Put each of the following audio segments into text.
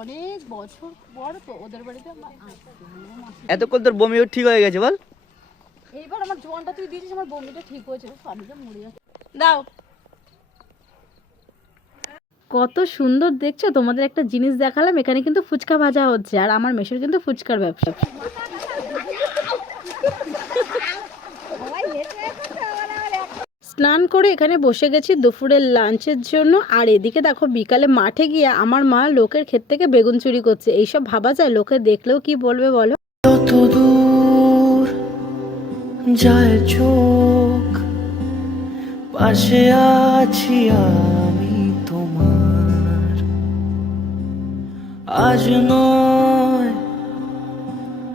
অনেক বছর পর তো ওদের বাড়িতে এতক্ষণ তোর বমি ঠিক হয়ে গেছে বল। এইবার আমার জোয়ানটা তুই দিয়েছিস, আমার বমিটা ঠিক হয়েছে। আমি তো মরে যাচ্ছি। দাও। কত সুন্দর দেখছো, তোমাদের একটা জিনিস দেখালাম। এখানে কিন্তু ফুচকা ভাজা হচ্ছে, আর আমার মেশের কিন্তু ফুচকার ব্যবসা। স্নান করে এখানে বসে গেছি দুপুরের লাঞ্চের জন্য। আর এদিকে দেখো বিকালে মাঠে গিয়ে আমার মা লোকের ক্ষেত থেকে বেগুন চুরি করছে। এইসব ভাবা যায়? লোকে দেখলেও কি বলবে বলো। কত দূর যায় চোখ, পাশে আছি আমি তোমার, আজ নয়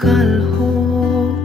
কাল হোক।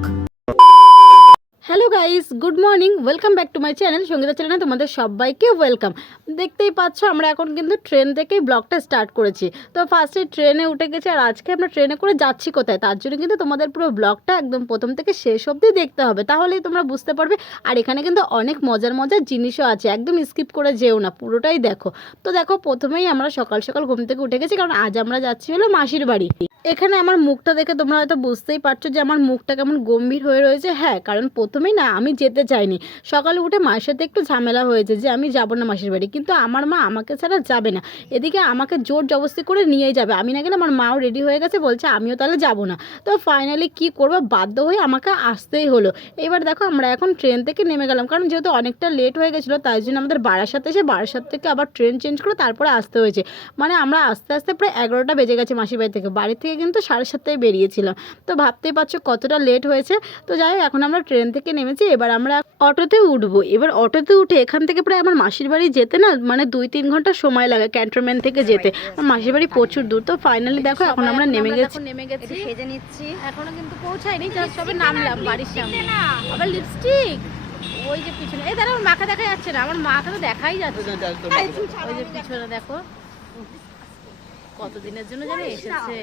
Hello guys, good morning, welcome back to my channel Sangeeta চ্যানেলে তোমাদের সবাইকে ওয়েলকাম। দেখতেই পাচ্ছ আমরা এখন কিন্তু ট্রেন থেকেই ব্লগটা স্টার্ট করেছি। তো ফার্স্টে ট্রেনে উঠে গেছি, আর আজকে আমরা ট্রেনে করে যাচ্ছি কোথায়, তার জন্য কিন্তু তোমাদের পুরো ব্লগটা একদম প্রথম থেকে শেষ অবধি দেখতে হবে, তাহলেই তোমরা বুঝতে পারবে। আর এখানে কিন্তু অনেক মজার মজার জিনিসও আছে, একদম স্কিপ করে যেও না, পুরোটাই দেখো। তো দেখো প্রথমেই আমরা সকাল সকাল ঘুম থেকে উঠে গেছি, কারণ আজ আমরা যাচ্ছি হলো মাসির বাড়ি। এখানে আমার মুখটা দেখে তোমরা হয়তো বুঝতেই পারছো যে আমার মুখটা কেমন গম্ভীর হয়ে রয়েছে। হ্যাঁ, কারণ প্রথমেই না আমি যেতে চাইনি। সকালে উঠে মায়ের সাথে একটু ঝামেলা হয়েছে যে আমি যাব না মাসির বাড়ি, কিন্তু আমার মা আমাকে ছাড়া যাবে না। এদিকে আমাকে জোর জবরদস্তি করে নিয়েই যাবে, আমি না গেলে আমার মাও রেডি হয়ে গেছে, বলছে আমিও তাহলে যাব না। তো ফাইনালি কি করবো, বাধ্য হয়ে আমাকে আসতেই হলো। এবার দেখো আমরা এখন ট্রেন থেকে নেমে গেলাম, কারণ যেহেতু অনেকটা লেট হয়ে গেছিলো, তাই জন্য আমাদের বারাসাত এসে বারাসাত থেকে আবার ট্রেন চেঞ্জ করে তারপরে আসতে হয়েছে। মানে আমরা আস্তে আস্তে প্রায় 11টা বেজে গেছে মাসির বাড়ি থেকে। বাড়ি থেকে কিন্তু 7:30টায় বেরিয়েছিলাম। তো ভাবতেই পারছো কতটা লেট হয়েছে। তো যাই হোক, এখন আমরা ট্রেন থেকে নেমেছি, এবার আমরা অটোতে উঠবো। এবার অটোতে উঠে এখান থেকে প্রায় আমার মাসির বাড়ি যেতে না মানে 2-3 ঘন্টা সময় লাগে ক্যান্টনমেন্ট থেকে যেতে। আমার মাসির বাড়ি প্রচুর দূর। তো ফাইনালি দেখো এখন আমরা নেমে গেছি, সেজে নিচ্ছি। এখনো কিন্তু পৌঁছায়নি, জাস্ট সবে নামলাম বাড়ির সামনে। আবার লিপস্টিক ওই যে পিছনে, এই দাঁড়া, আমার মাকে দেখা যাচ্ছে না, আমার মাকে তো দেখাই যাচ্ছে। ওই যে পিছনে দেখো, কতদিনের জন্য জানি এসেছে।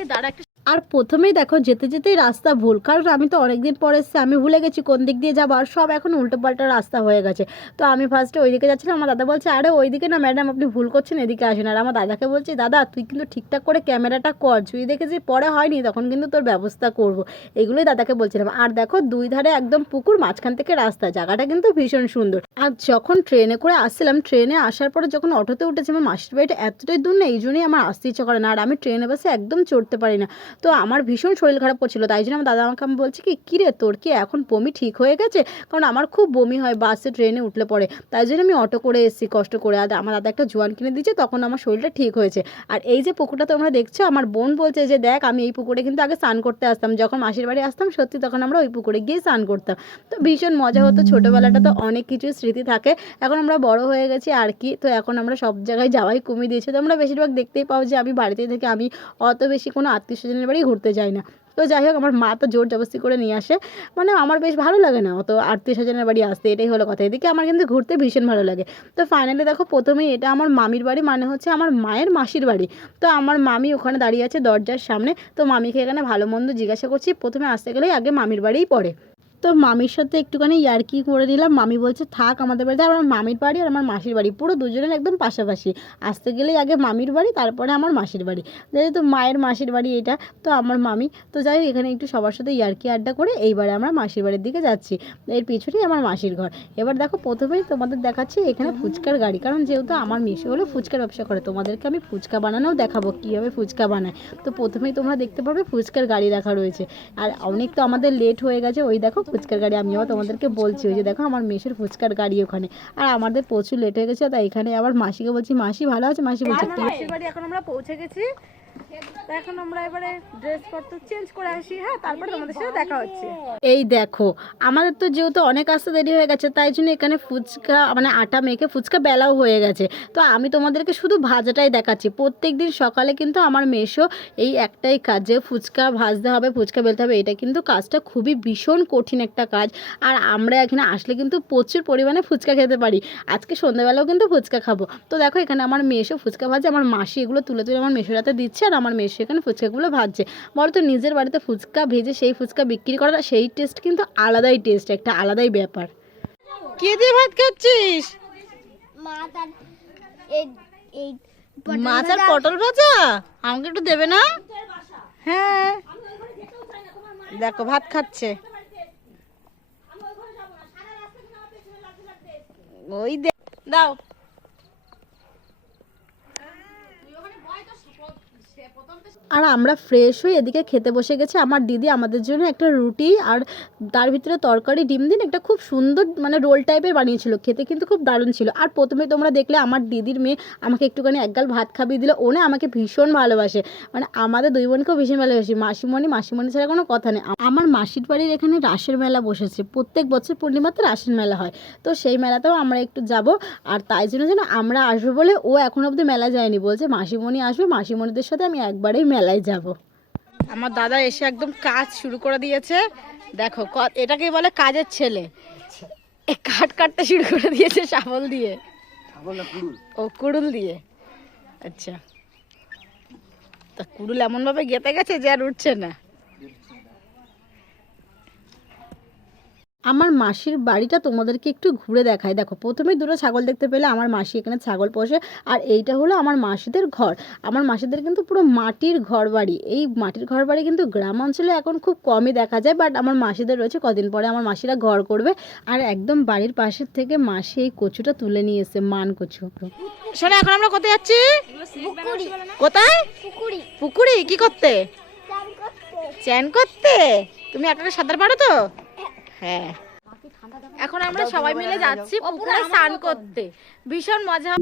এ দাঁড়া একটা। আর প্রথমেই দেখো যেতে যেতেই রাস্তা ভুল, কারণ আমি তো অনেকদিন পর এসেছি, আমি ভুলে গেছি কোন দিক দিয়ে যাবো, আর সব এখন উল্টোপাল্টা রাস্তা হয়ে গেছে। তো আমি ফার্স্টে ওইদিকে যাচ্ছিলাম, আমার দাদা বলছে আরে ওইদিকে না ম্যাডাম, আপনি ভুল করছেন, এদিকে আসেন। আর আমার দাদাকে বলছি দাদা তুই কিন্তু ঠিকঠাক করে ক্যামেরাটা কর, যদি দেখে যে পরে হয়নি তখন কিন্তু তোর ব্যবস্থা করব। এগুলোই দাদাকে বলছিলাম। আর দেখো দুই ধারে একদম পুকুর, মাঝখান থেকে রাস্তা, জায়গাটা কিন্তু ভীষণ সুন্দর। আর যখন ট্রেনে করে আসছিলাম, ট্রেনে আসার পরে যখন অটোতে উঠেছি, আমার মাসির বাড়িটা এতটাই দূর না, এই জন্যই আমার আসতে ইচ্ছা করে না। আর আমি ট্রেনে বাসে একদম চড়তে পারি না। তো আমার ভীষণ শরীর খারাপ করছিল, তাই জন্য আমার দাদা আমাকে আমি বলছি কি রে তোর কি এখন বমি ঠিক হয়ে গেছে? কারণ আমার খুব বমি হয় বাসে ট্রেনে উঠলে পরে, তাই জন্য আমি অটো করে এসেছি কষ্ট করে। আর আমার দাদা একটা জোয়ান কিনে দিয়েছে, তখন আমার শরীরটা ঠিক হয়েছে। আর এই যে পুকুরটা তোমরা দেখছো, আমার বোন বলছে যে দেখ আমি এই পুকুরে কিন্তু আগে স্নান করতে আসতাম, যখন মাসির বাড়ি আসতাম সত্যি তখন আমরা ওই পুকুরে গিয়ে স্নান করতাম। তো ভীষণ মজা হতো, ছোটোবেলাটা তো অনেক কিছু স্মৃতি থাকে। এখন আমরা বড় হয়ে গেছি আর কি, তো এখন আমরা সব জায়গায় যাওয়াই কমিয়ে দিয়েছি। তোমরা বেশিরভাগ দেখতেই পাও যে আমি বাড়িতে থেকে আমি অত বেশি কোনো আত্মীয় স্বজনের বাড়ি ঘুরতে যাই না। তো যাই হোক, আমার মা তো জোর জবরদস্তি করে নিয়ে আসে, মানে আমার বেশ ভালো লাগে না অত আত্মীয় স্বজনের বাড়ি আসতে, এটাই হলো কথা। এদিকে আমার কিন্তু ঘুরতে ভীষণ ভালো লাগে। তো ফাইনালি দেখো প্রথমেই এটা আমার মামির বাড়ি, মানে হচ্ছে আমার মায়ের মাসির বাড়ি। তো আমার মামি ওখানে দাঁড়িয়ে আছে দরজার সামনে। তো মামিকে এখানে ভালো মন্দ জিজ্ঞাসা করছি, প্রথমে আসতে গেলেই আগে মামির বাড়িই পড়ে। তো মামির সাথে একটুখানি ইয়ার্কি করে নিলাম। মামি বলছে থাক আমাদের বাড়িতে। আমার মামির বাড়ি আর আমার মাসির বাড়ি পুরো দুজনের একদম পাশাপাশি, আসতে গেলেই আগে মামির বাড়ি তারপরে আমার মাসির বাড়ি, যেহেতু মায়ের মাসির বাড়ি এটা। তো আমার মামি তো যাই হোক, এখানে একটু সবার সাথে ইয়ার্কি আড্ডা করে এইবারে আমরা মাসির বাড়ির দিকে যাচ্ছি। এর পিছনেই আমার মাসির ঘর। এবার দেখো প্রথমেই তোমাদের দেখাচ্ছি এখানে ফুচকার গাড়ি, কারণ যেহেতু আমার মেশো হলো ফুচকার ব্যবসা করে, তোমাদেরকে আমি ফুচকা বানানোও দেখাবো কীভাবে ফুচকা বানায়। তো প্রথমেই তোমরা দেখতে পারবে ফুচকার গাড়ি রাখা রয়েছে। আর অনেক তো আমাদের লেট হয়ে গেছে, ওই দেখো ফুচকার গাড়ি। আমিও তোমাদেরকে বলছি ওই যে দেখো আমার মেশের ফুচকার গাড়ি ওখানে। আর আমাদের প্রচুর লেট হয়ে গেছে, তাই এখানে আবার মাসিকে বলছি মাসি ভালো আছে? মাসি বলছে মাসির বাড়ি এখন আমরা পৌঁছে গেছি। তো এখন আমরা এবারে ড্রেসপত্র চেঞ্জ করে আসি, হ্যাঁ তারপরে তোমাদের সাথে দেখা হচ্ছে। এই দেখো আমাদের তো যেহেতু অনেক আসতে দেরি হয়ে গেছে, তাই জন্য এখানে ফুচকা মানে আটা মেখে ফুচকা বেলাও হয়ে গেছে। তো আমি তোমাদেরকে শুধু ভাজাটাই দেখাচ্ছি। প্রত্যেক দিন সকালে কিন্তু আমার মেশো এই একটাই কাজ, যে ফুচকা ভাজতে হবে, ফুচকা বেলতে হবে। এটা কিন্তু কাজটা খুবই ভীষণ কঠিন একটা কাজ। আর আমরা এখানে আসলে কিন্তু প্রচুর পরিমাণে ফুচকা খেতে পারি। আজকে সন্ধ্যাবেলাও কিন্তু ফুচকা খাবো। তো দেখো এখানে আমার মেশো ফুচকা ভাজে, আমার মাসি এগুলো তুলে তুলে আমার মেশোর হাতে দিচ্ছে, আর আমার মেশো এখানে ফুচকাগুলো ভাজছে। বলো তো নিজের বাড়িতে ফুচকা ভেজে সেই ফুচকা বিক্রি করা, সেই টেস্ট কিন্তু আলাদাই টেস্ট, একটা আলাদাই ব্যাপার। কে দিয়ে ভাত খাচ্ছিস? মা তার এই মাছ আর পটল ভাজা, আমাকে একটু দেবে না? হ্যাঁ দেখো ভাত খাচ্ছে, ওই দাও। আর আমরা ফ্রেশ হয়ে এদিকে খেতে বসে গেছি। আমার দিদি আমাদের জন্য একটা রুটি আর তার ভিতরে তরকারি ডিম দিন একটা খুব সুন্দর মানে রোল টাইপের বানিয়েছিল, খেতে কিন্তু খুব দারুণ ছিল। আর প্রথমে তোমরা দেখলে আমার দিদির মেয়ে আমাকে একটুখানি একগাল ভাত খাবিয়ে দিল। ওনে আমাকে ভীষণ ভালোবাসে, মানে আমাদের দুই বোনকেও ভীষণ ভালোবাসি। মাসিমণি ছাড়া কোনো কথা নেই। আমার মাসির বাড়ির এখানে রাসের মেলা বসেছে, প্রত্যেক বছর পূর্ণিমাতে রাসের মেলা হয়, তো সেই মেলাতেও আমরা একটু যাব। আর তাই জন্য যেন আমরা আসবো বলে ও এখন অবধি মেলা যায়নি, বলছে মাসিমণি আসবে, মাসিমণিদের সাথে আমি একবারেই মেলায় যাব। আমার দাদা এসে একদম কাজ শুরু করে দিয়েছে, দেখো এটাকে বলে কাজের ছেলে। কাঠ কাটতে শুরু করে দিয়েছে শাবল দিয়ে, ও কুড়ুল দিয়ে। আচ্ছা, তা কুড়ুল এমন ভাবে গেঁথে গেছে যে আর উঠছে না। আমার মাসির বাড়িটা তোমাদেরকে একটু ঘুরে দেখায়। দেখো প্রথমেই দুটো ছাগল দেখতে পেলে, আমার মাসি এখানে ছাগল পোষে। আর এইটা হলো আমার মাসিদের ঘর। আমার মাসিদের কিন্তু পুরো মাটির ঘর বাড়ি। এই মাটির ঘর বাড়ি কিন্তু গ্রাম অঞ্চলে এখন খুব কমই দেখা যায়, বাট আমার মাসিদের রয়েছে। কদিন পরে আমার মাসিরা ঘর করবে। আর একদম বাড়ির পাশের থেকে মাসি এই কচুটা তুলে নিয়ে এসে, মান কচু। শোনো এখন আমরা কোথায় যাচ্ছি? কোথায়? পুকুরি। কি করতে? চ্যান করতে। তুমি একটা সাঁতার পারো তো? হ্যাঁ, এখন আমরা সবাই মিলে যাচ্ছি পুকুরে স্নান করতে, ভীষণ মজা।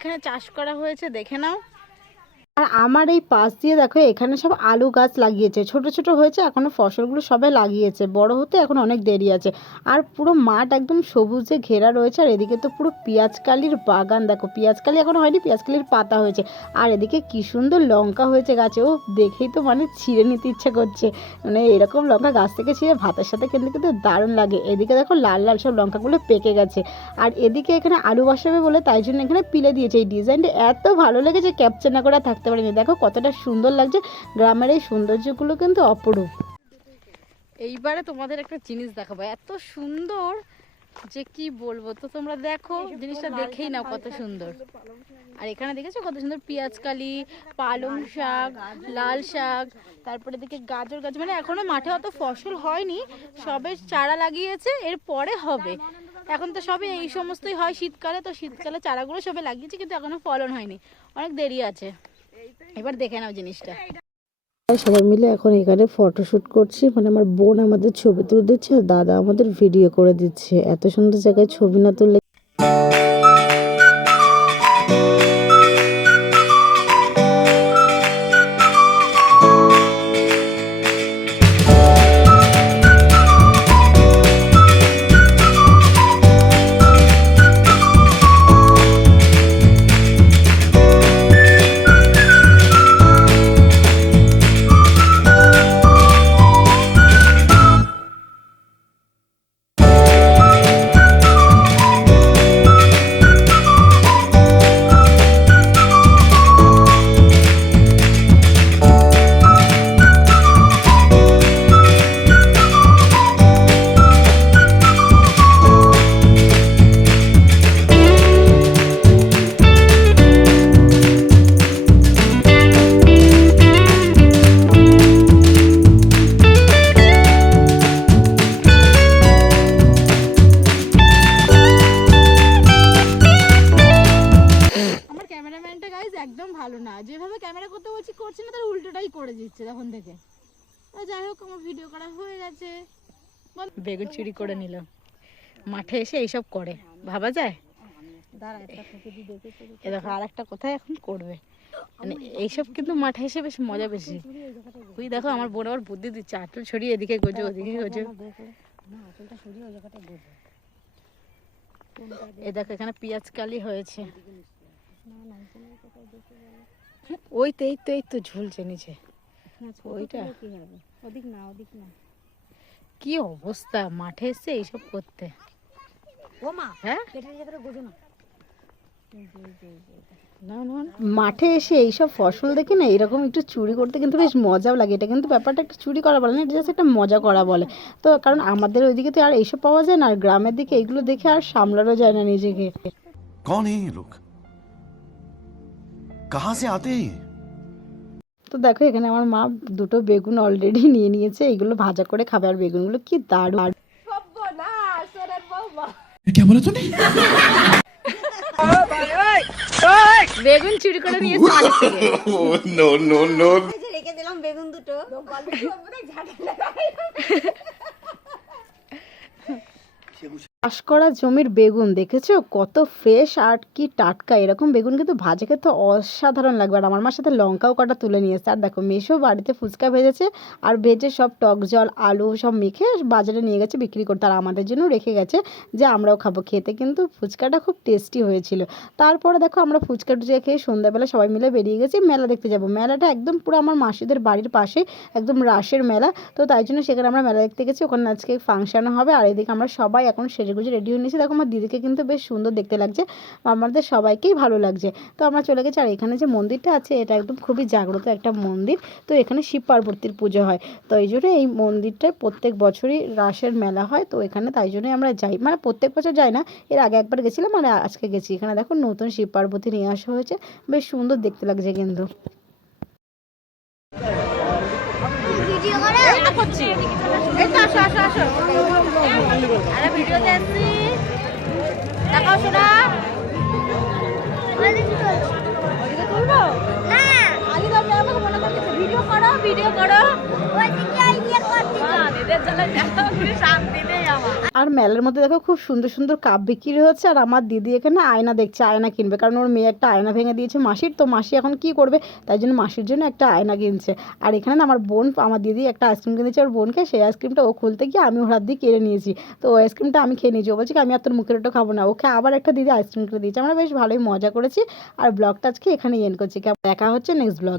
এখানে চাষ করা হয়েছে, দেখে নাও। আর আমার এই পাশ দিয়ে দেখো এখানে সব আলু গাছ লাগিয়েছে, ছোট ছোট হয়েছে এখনো, ফসলগুলো সবে লাগিয়েছে, বড় হতে এখন অনেক দেরি আছে। আর পুরো মাঠ একদম সবুজে ঘেরা রয়েছে। আর এদিকে তো পুরো পেঁয়াজকালির বাগান, দেখো পেঁয়াজকালি এখন হয়নি, পেঁয়াজকালির পাতা হয়েছে। আর এদিকে কি সুন্দর লঙ্কা হয়েছে গাছে, ও দেখেই তো মানে ছিঁড়ে নিতে ইচ্ছা করছে। মানে এরকম লঙ্কা গাছ থেকে ছিঁড়ে ভাতের সাথে কিন্তু কিন্তু দারুণ লাগে। এদিকে দেখো লাল লাল সব লঙ্কাগুলো পেকে গেছে। আর এদিকে এখানে আলু বসাবে বলে তাই জন্য এখানে পিলে দিয়েছে। এই ডিজাইনটা এত ভালো লেগেছে, ক্যাপচার না করে আর থাকতে পারিনি। দেখো কতটা সুন্দর লাগছে, গ্রামের এই সৌন্দর্যগুলো কিন্তু অপরূপ। এইবারে তোমাদের একটা জিনিস দেখাবো, এত সুন্দর যে কি বলবো। তো তোমরা দেখো জিনিসটা দেখেই নাও কত সুন্দর। আর এখানে দেখেছো কত সুন্দর পেঁয়াজকালি, পালং শাক, লাল শাক, তারপরে দিকে গাজর গাছ। মানে এখনো মাঠে অত ফসল হয়নি, সবে চারা লাগিয়েছে, এর পরে হবে। এখন তো সবে এই সমস্তই হয় শীতকালে, তো শীতকালে চারাগুলো সবে লাগিয়েছে কিন্তু এখনো ফলন হয়নি, অনেক দেরি আছে। এবার দেখে নাও জিনিসটা। সবাই মিলে এখন এখানে ফটোশুট করছি, মানে আমার বোন আমাদের ছবি তুলে দিচ্ছে আর দাদা আমাদের ভিডিও করে দিচ্ছে। এত সুন্দর জায়গায় ছবি না তুললে একদম ভালো না, যেভাবে ক্যামেরা করতে বলছি করছি না, তার উল্টোটাই করে দিচ্ছে তখন থেকে। তো যাই হোক, আমার ভিডিও করা হয়ে গেছে। বেগুন চুরি করে নিল, মাঠে এসে এইসব করে, ভাবা যায়? এ দেখো আর একটা কোথায় এখন করবে, মানে এইসব কিন্তু মাঠে এসে বেশ মজা বেশি। তুই দেখো আমার বোন আবার বুদ্ধি দিচ্ছে, আঁচল ছড়িয়ে এদিকে গোজো ওদিকে গোজো। এ দেখো এখানে পেঁয়াজকালি হয়েছে, ওই তো এই তো ঝুলছে নিচে ওইটা। ওদিক না ওদিক না, কি অবস্থা মাঠে এসে এইসব করতে। হ্যাঁ মাঠে এসে এইসব ফসল দেখে না এরকম একটু চুরি করতে কিন্তু বেশ মজাও লাগে। এটা কিন্তু ব্যাপারটা একটা চুরি করা বলে না, এটা জাস্ট একটা মজা করা বলে। তো কারণ আমাদের ওইদিকে তো আর এইসব পাওয়া যায় না, আর গ্রামের দিকে এগুলো দেখে আর সামলানো যায় না নিজেকে। कौन है ये लोग, कहाँ से आते हैं? তো দেখো এখানে আমার মা দুটো বেগুন অলরেডি নিয়ে নিয়েছে, এইগুলো ভাজা করে খাবে। আর বেগুনগুলো কি দারুণ। क्या बोला तूने? বেগুন চুরি করে নিয়েছে অনেক থেকে। नो नो नो রেখে দিলাম বেগুন দুটো। চাষ করা জমির বেগুন দেখেছো কত ফ্রেশ আর কি টাটকা। এরকম বেগুন কিন্তু ভাজা খেতে অসাধারণ লাগবে। আর আমার মার সাথে লঙ্কাও কটা তুলে নিয়েছে। আর দেখো মেশো বাড়িতে ফুচকা ভেজেছে, আর ভেজে সব টক জল আলু সব মেখে বাজারে নিয়ে গেছে বিক্রি করতে, আর আমাদের জন্য রেখে গেছে যে আমরাও খাবো। খেতে কিন্তু ফুচকাটা খুব টেস্টি হয়েছিল। তারপরে দেখো আমরা ফুচকা টুচকা খেয়ে সন্ধ্যাবেলা সবাই মিলে বেরিয়ে গেছি মেলা দেখতে যাব। মেলাটা একদম পুরো আমার মাসিদের বাড়ির পাশে, একদম রাসের মেলা। তো তাই জন্য সেখানে আমরা মেলা দেখতে গেছি, ওখানে আজকে ফাংশানও হবে। আর এদিকে আমরা সবাই এখন সেজেগুজে রেডি হয়ে নিয়েছি। দেখো আমার দিদিকে কিন্তু বেশ সুন্দর দেখতে লাগছে, আমাদের সবাইকেই ভালো লাগছে। তো আমরা চলে গেছি। আর এখানে যে মন্দিরটা আছে এটা একদম খুবই জাগ্রত একটা মন্দির। তো এখানে শিব পার্বতীর পুজো হয়, তো এই জন্য এই মন্দিরটায় প্রত্যেক বছরই রাসের মেলা হয়। তো এখানে তাই জন্যই আমরা যাই, মানে প্রত্যেক বছর যাই না, এর আগে একবার গেছিলাম আর আজকে গেছি। এখানে দেখো নতুন শিব পার্বতী নিয়ে আসা হয়েছে, বেশ সুন্দর দেখতে লাগছে কিন্তু। ভিডিও করে করছি। এই তো আসো আসো আসো। আরে ভিডিও দেখছি। দেখাও শোনা। ওদিকে তুলবো? না। আগে তো আমাকে মনে করতেছে ভিডিও করো ভিডিও করো। ওইদিকে আইডিয়া করতে হবে। এদের জন্য শান্তি নেই আমার। আর মেলার মধ্যে দেখো খুব সুন্দর সুন্দর কাপ বিক্রি হচ্ছে, আর আমার দিদি এখানে আয়না দেখছে, আয়না কিনবে, কারণ ওর মেয়ে একটা আয়না ভেঙে দিয়েছে মাসির, তো মাসি এখন কি করবে, তাই জন্য মাসির জন্য একটা আয়না কিনছে। আর এখানে না আমার দিদি একটা আইসক্রিম কিনেছে ওর বোনকে, সেই আইসক্রিমটা ও খুলতে গিয়ে আমি ওর হাত দিয়ে কেড়ে নিয়েছি, তো ওই আইসক্রিমটা আমি খেয়ে নিয়েছি। ও বলছে কি আমি আর তোর মুখের ওটা খাবো না, ওকে আবার একটা দিদি আইসক্রিম কিনে দিয়েছে। আমরা বেশ ভালোই মজা করেছি, আর ব্লগটা আজকে এখানেই এন্ড করছি। দেখা হচ্ছে নেক্সট ব্লগ।